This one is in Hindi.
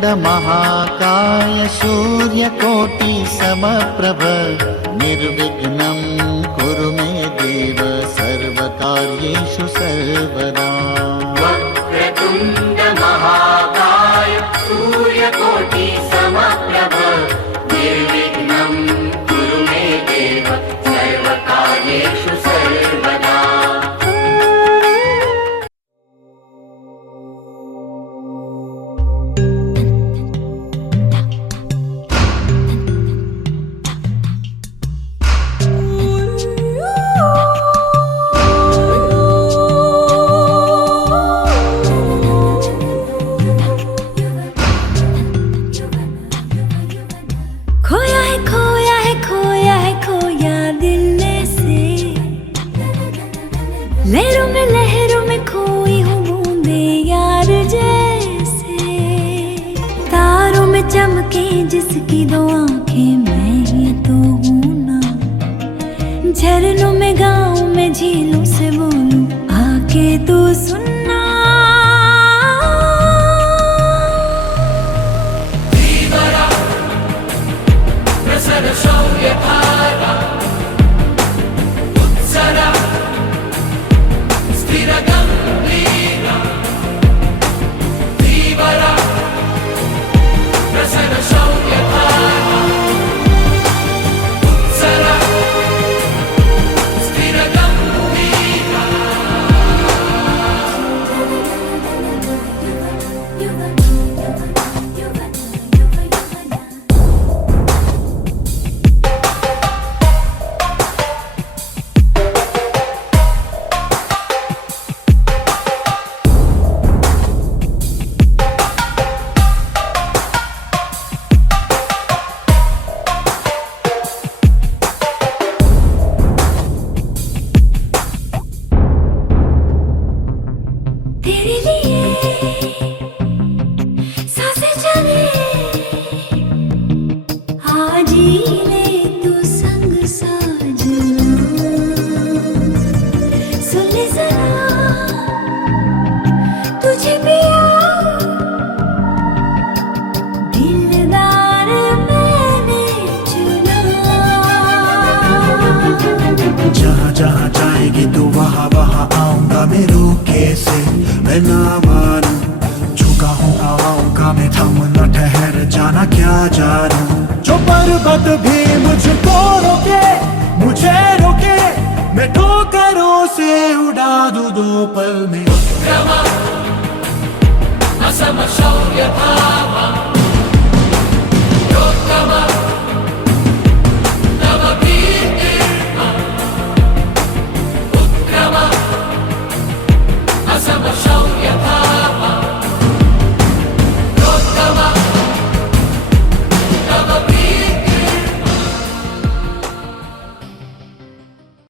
वक्रतुण्ड महाकाय सूर्यकोटि समप्रभ निर्विघ्नं कुरु मे देव सर्वकार्येषु सर्वदा। वक्रतुण्ड महाकाय सूर्यकोटि समप्रभ निर्विघ्नं कुरु मे देव सर्वकार्येषु सर्वदा। लहरों में खोई हूँ बूंदे यार जैसे, तारों में चमके जिसकी दो आंखें मैं ही तो हूँ ना। झरनों में गाँव में झीलों से बोलूं आके तू सुनना। तेरे लिए सांसें चले आज ही ले तू संग साजना। सुन ले जरा तुझे पिया दिलदार मैंने चुना। जहाँ जहाँ जाएगी तू वहाँ वहाँ आऊंगा मैं रुके से। मैं ना मानूं झुका हूँ हवाओं का मैं थम न ठहर जाना क्या जानूं। जो पर्वत भी मुझको रोके मुझे रोके मैं ठोकरों से उड़ा दूं 2 पल में। असम शौर्य भावा